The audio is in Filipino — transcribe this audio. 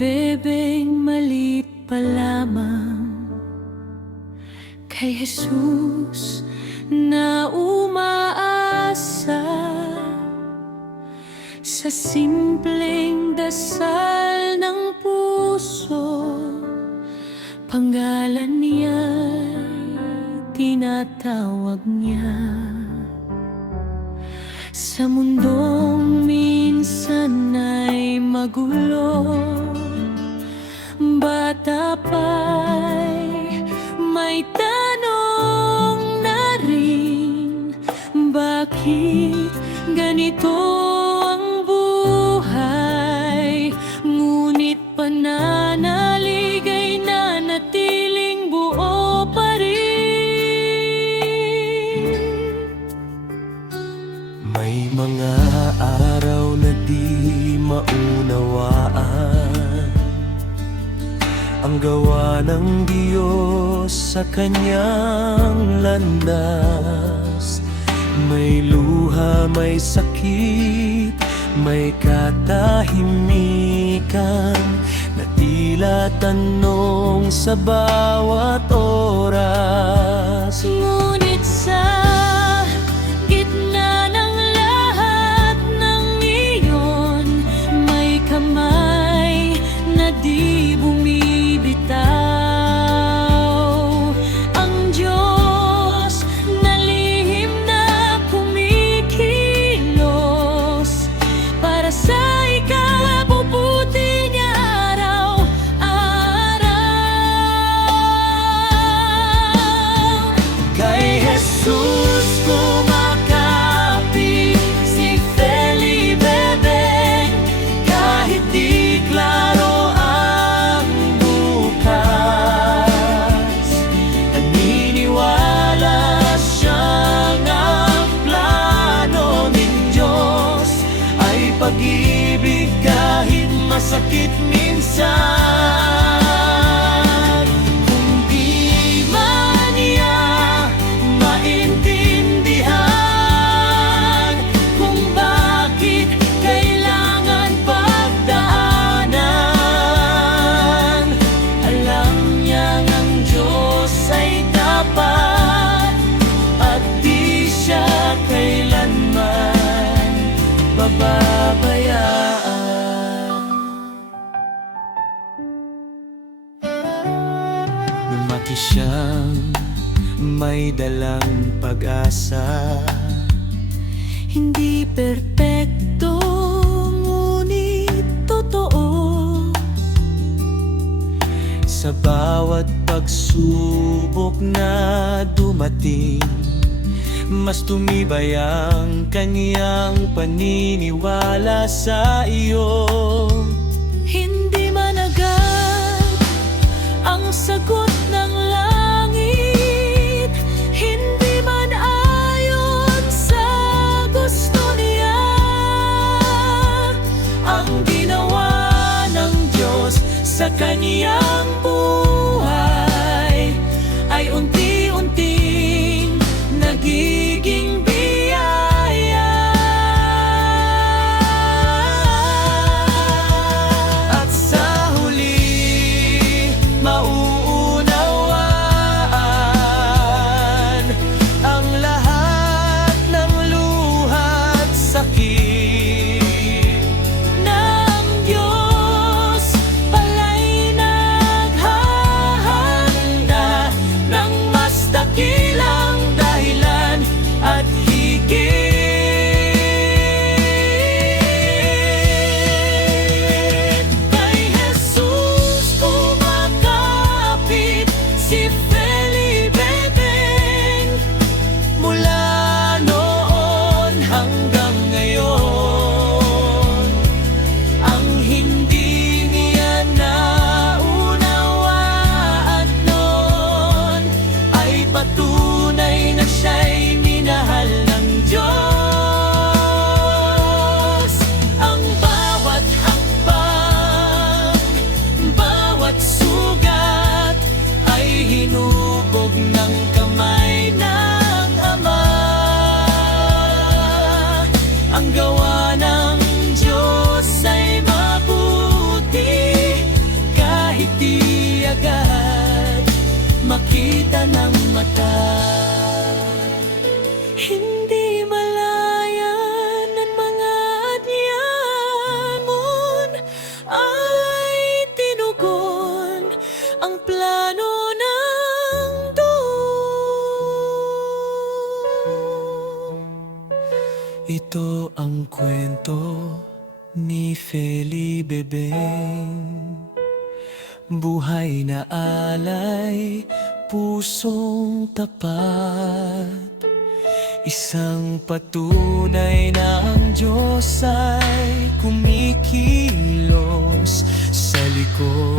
bebeng maliit pa lamang kay Jesus na umaasa sa simpleng dasal ng puso. Panggalan niya tinatawag niya sa mundong minsan ay magulo. Bata pa'y may tanong na rin, bakit ganito ang buhay? Ngunit pananalig ay nanatiling buo pa rin. May mga araw na di maunawaan ang gawa ng Diyos sa kanyang landas. May luha, may sakit, may katahimikan na tila tanong sa bawat oras. Ngunit sa gitna ng lahat ng iyon, may kamay na di bumibitaw. Ang Diyos na lihim na kumikilos para sa ikabubuti niya araw-araw. Kay Jesus kumakapit si Feli Bebeng, kahit di klaro ang bukas. Naniniwala siyang ang plano ng Diyos ay pag-ibig kahit masakit minsan. Kung di man niya maintindihan kung bakit kailangan pagdaanan, alam niyang ang Diyos ay tapat at di siya kailanman pababayaan. Lumaki siyang may dalang pag-asa. Hindi perpekto, ngunit totoo. Sa bawat pagsubok na dumating, mas tumibay ang kanyang paniniwala sa iyo. Hindi man agad ang sagot ng langit, hindi man ayon sa gusto niya. Ang ginawa ng Diyos sa kaniyang buhay ay unti-unting nagiging biyaya. At sa huli mauunawaan ang lahat ng luha't sakit ng Diyos pala'y naghahanda ng mas dakilang dahilan at higit. Kay Jesus kumakapit si Feli Bebeng, mula noon hanggang ngayon. Ang hindi niya naunawaan noon ay patunay na siya'y minahal ng Diyos. Ang bawat hakbang, bawat sugat ay hinubog ng kamay ng Ama. Ang gawa ng Diyos ay mabuti kita ng mata. Hindi malayan ng mga adyanon ay tinugon ang plano ng Ito ang kwento ni Feli Bebeng, buhay na alay, pusong tapat. Isang patunay na ang Diyos ay kumikilos sa likod